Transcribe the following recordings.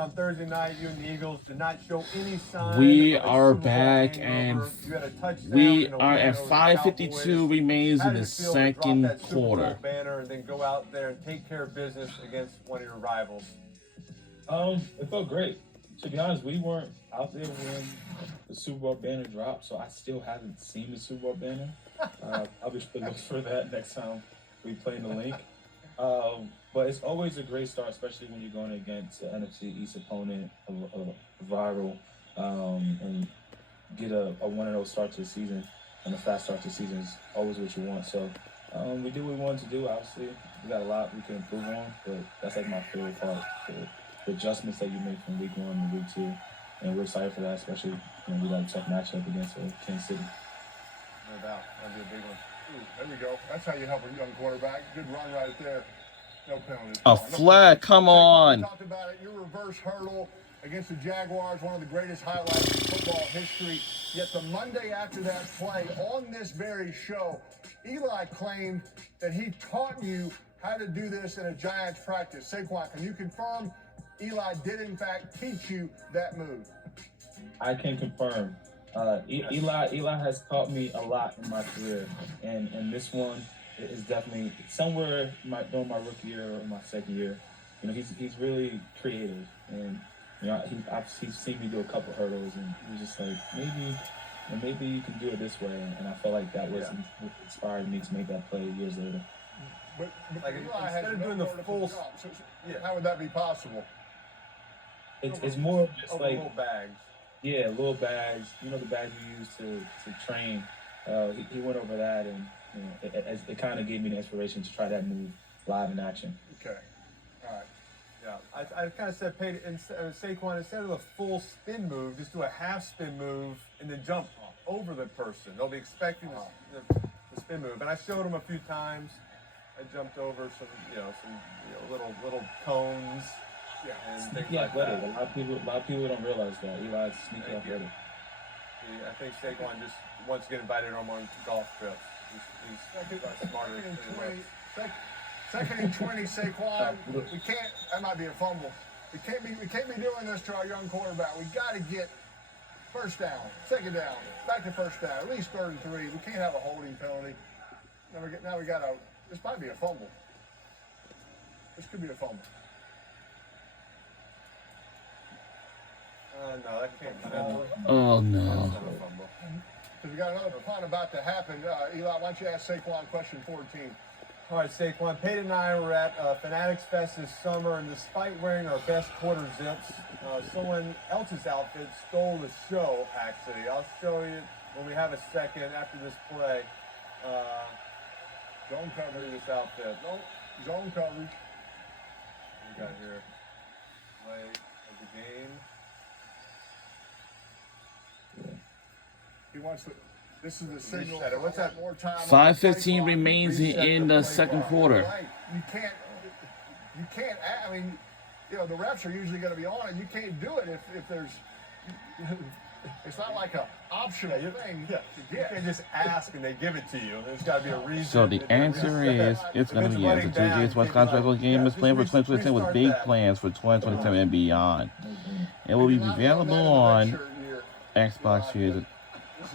On Thursday night, you and the Eagles did not show any sign We of a are Super Bowl back, and hangover. You had a touchdown we in a are win at over the 5:52 Cowboys. remains How in did the it feel to drop second that Super Bowl quarter. banner and then go out there and take care of business against one of your rivals? It felt great. To be honest, we weren't out there when the Super Bowl banner dropped, so I still haven't seen the Super Bowl banner. I'll be sure to look for that next time we play in the link. But it's always a great start, especially when you're going against an NFC East opponent, a rival, and get a 1-0 start to the season and a fast start to the season is always what you want. So we did what we wanted to do. Obviously, we got a lot we can improve on, but that's like my favorite part. The adjustments that you make from week 1 to week 2, and we're excited for that, especially when we got a tough matchup against Kansas City. No doubt, that'd be a big one. Ooh, there we go. That's how you help a young quarterback. Good run right there. No penalty. A flag, come on. We talked about it. Your reverse hurdle against the Jaguars, one of the greatest highlights in football history. Yet the Monday after that play, on this very show, Eli claimed that he taught you how to do this in a Giants practice. Saquon, can you confirm Eli did in fact teach you that move? I can confirm. Eli has taught me a lot in my career, and this one is definitely somewhere during my rookie year or my second year. You know, he's really creative, and you know he's seen me do a couple hurdles, and he was just like maybe you can do it this way, and I felt like that was what inspired me to make that play years later. But Like, Eli instead has of no doing the vertical full- drop. So Yeah. how would that be possible? It's more of just Over like little bags. yeah, little bags. You know the bags you use to train. He went over that, and you know it kind of gave me the inspiration to try that move live in action. Okay. All right. Yeah, I kind of said, Saquon, instead of the full spin move, just do a half spin move and then jump over the person. They'll be expecting the spin move. And I showed them a few times. I jumped over some little cones and things Sneaky like athletic. that. A lot of people don't realize that Eli's sneaky Thank you. athletic. I think Saquon just wants to get invited on more golf trips. He's smarter than he looks. Second and 20, Saquon. We can't. That might be a fumble. We can't be doing this to our young quarterback. We got to get first down, second down, back to first down. At least 3rd and 3. We can't have a holding penalty. Now we got a. This might be a fumble. This could be a fumble. No, that can't be. Oh no. That's not a fumble. Because we got another punt about to happen. Eli, why don't you ask Saquon question 14? All right, Saquon. Peyton and I were at Fanatics Fest this summer, and despite wearing our best quarter zips, someone else's outfit stole the show, actually. I'll show you when we have a second after this play. Zone Look coverage. at this outfit. Zone coverage. We got here. Play of the game. He wants to. This is the signal. Reset it. What's that? More time. 5:15 remains in the second quarter. Right. You can't. I mean, you know, the refs are usually going to be on it. You can't do it if there's. It's not like a optional thing. Yeah, you can't just ask and they give it to you. There's got to be a reason. So the answer is it's going to be yes. The two Jays West contractual game is playing for 2027 with big plans for 2027 and beyond. It will be available on Xbox Series.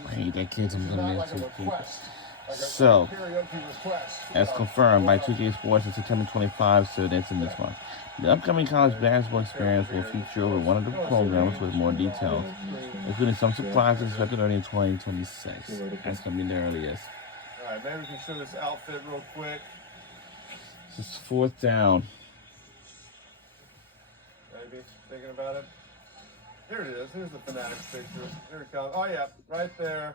I hate that kids. I'm going to Not like a miss request. Like a So, karaoke request. as confirmed by 2K Sports on September 25, so that's in this month. The upcoming college basketball experience will feature over 100 programs with more details, including some surprises expected early in 2026. That's going to be the earliest. All right, maybe we can show this outfit real quick. This is 4th down. Maybe thinking about it. Here it is. Here's the Fanatics picture. Here it comes. Oh yeah, right there.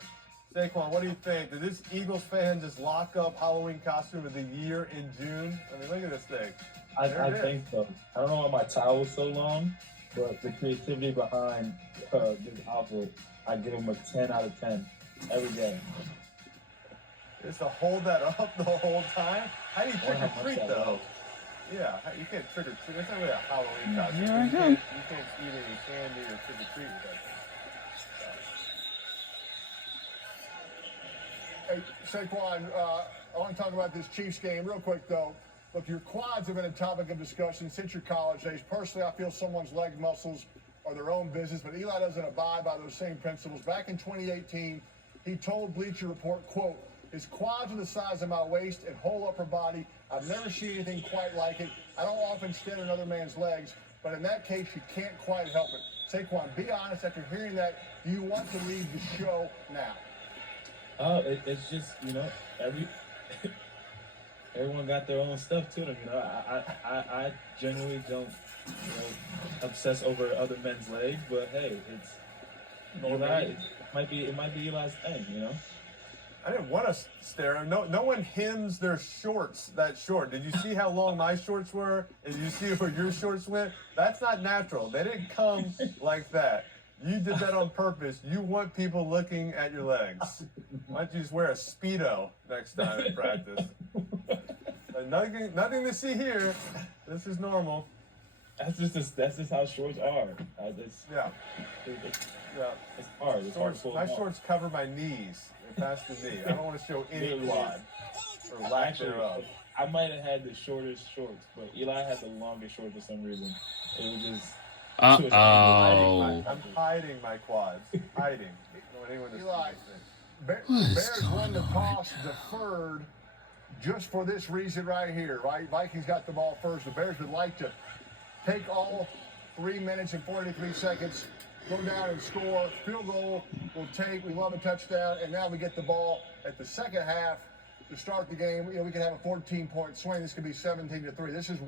Saquon, what do you think? Did this Eagles fan just lock up Halloween costume of the year in June? I mean, look at this thing. I think so. I don't know why my towel was so long, but the creativity behind this outfit, I give him a 10 out of 10 every day. Just to hold that up the whole time? How do you trick or treat though? Yeah, you can't trick or treat. That's not really a Halloween costume. Here I You go. can't eat any candy or trick or treat with that thing. Hey, Saquon, I want to talk about this Chiefs game real quick, though. Look, your quads have been a topic of discussion since your college days. Personally, I feel someone's leg muscles are their own business, but Eli doesn't abide by those same principles. Back in 2018, he told Bleacher Report, quote, his quads are the size of my waist and whole upper body. I've never seen anything quite like it. I don't often stand on another man's legs, but in that case, you can't quite help it. Saquon, be honest, after hearing that, do you want to leave the show now? It's just, everyone got their own stuff to them. I generally don't, obsess over other men's legs, but hey, it's Eli. It might be Eli's thing, I didn't want to stare. No one hems their shorts that short. Did you see how long my shorts were? And you see where your shorts went? That's not natural. They didn't come like that. You did that on purpose. You want people looking at your legs. Why don't you just wear a Speedo next time in practice? Nothing to see here. This is normal. That's just how shorts are. Yeah. It's hard. It's hard to pull My them off. shorts cover my knees. They're past the knee. I don't want to show any quad or lack thereof. I might have had the shortest shorts, but Eli had the longest shorts for some reason. It was just. Uh-oh. I'm hiding my quads. Hiding. I don't want anyone to see Eli, these things. Bears won the toss, deferred, just for this reason right here, right? Vikings got the ball first. The Bears would like to take all 3 minutes and 43 seconds, go down and score. Field goal we'll take. We love a touchdown. And now we get the ball at the second half to start the game. We could have a 14-point swing. This could be 17-3. This is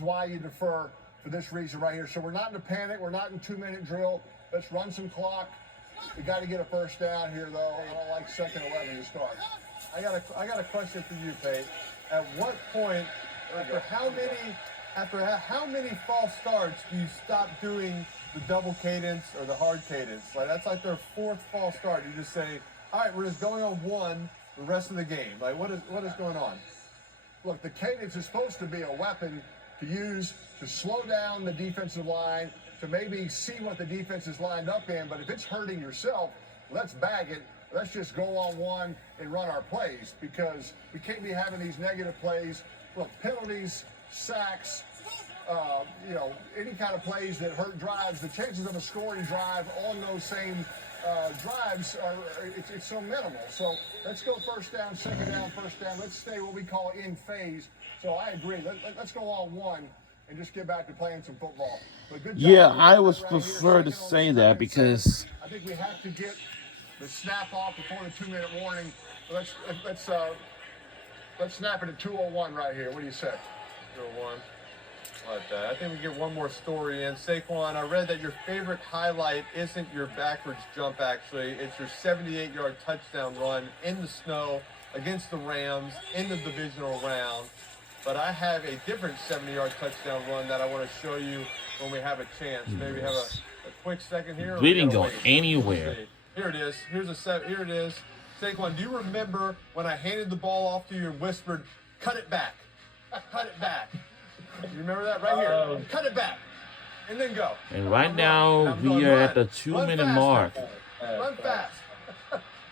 why you defer for this reason right here. So we're not in a panic. We're not in 2-minute drill. Let's run some clock. We got to get a first down here, though. I don't like second 11 to start. I got a question for you, Pate. At what point, after how many false starts do you stop doing the double cadence or the hard cadence? Like that's like their fourth false start. You just say, all right, we're just going on one the rest of the game. Like what is going on? Look, the cadence is supposed to be a weapon to use to slow down the defensive line, to maybe see what the defense is lined up in. But if it's hurting yourself, let's bag it. Let's just go on one and run our plays, because we can't be having these negative plays. Look, penalties, sacks, any kind of plays that hurt drives, the chances of a scoring drive on those same drives it's so minimal. So let's go first down, second down, first down. Let's stay what we call in phase. So I agree. Let's go on one and just get back to playing some football. But good job. Yeah, I would prefer to say that because I think we have to get the snap off before the 2-minute warning. Let's snap it at 2:01 right here. What do you say? 201. Like that. I think we get one more story in. Saquon, I read that your favorite highlight isn't your backwards jump, actually. It's your 78-yard touchdown run in the snow against the Rams in the divisional round. But I have a different 70-yard touchdown run that I want to show you when we have a chance. Maybe have a quick second here. we didn't go anywhere. Here it is. Here it is. Saquon, do you remember when I handed the ball off to you and whispered, cut it back? Cut it back. You remember that right here? Cut it back. And then go. And right now we are at the 2-minute mark. Run fast.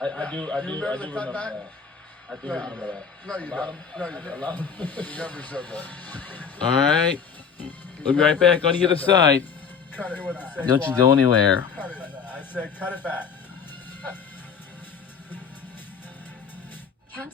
I do remember the remember cutback? that. I do remember that. No, you don't. No, you don't. You never said that. All right, we'll be right back on the other side. Cut it with the Don't you go anywhere. I said cut it back.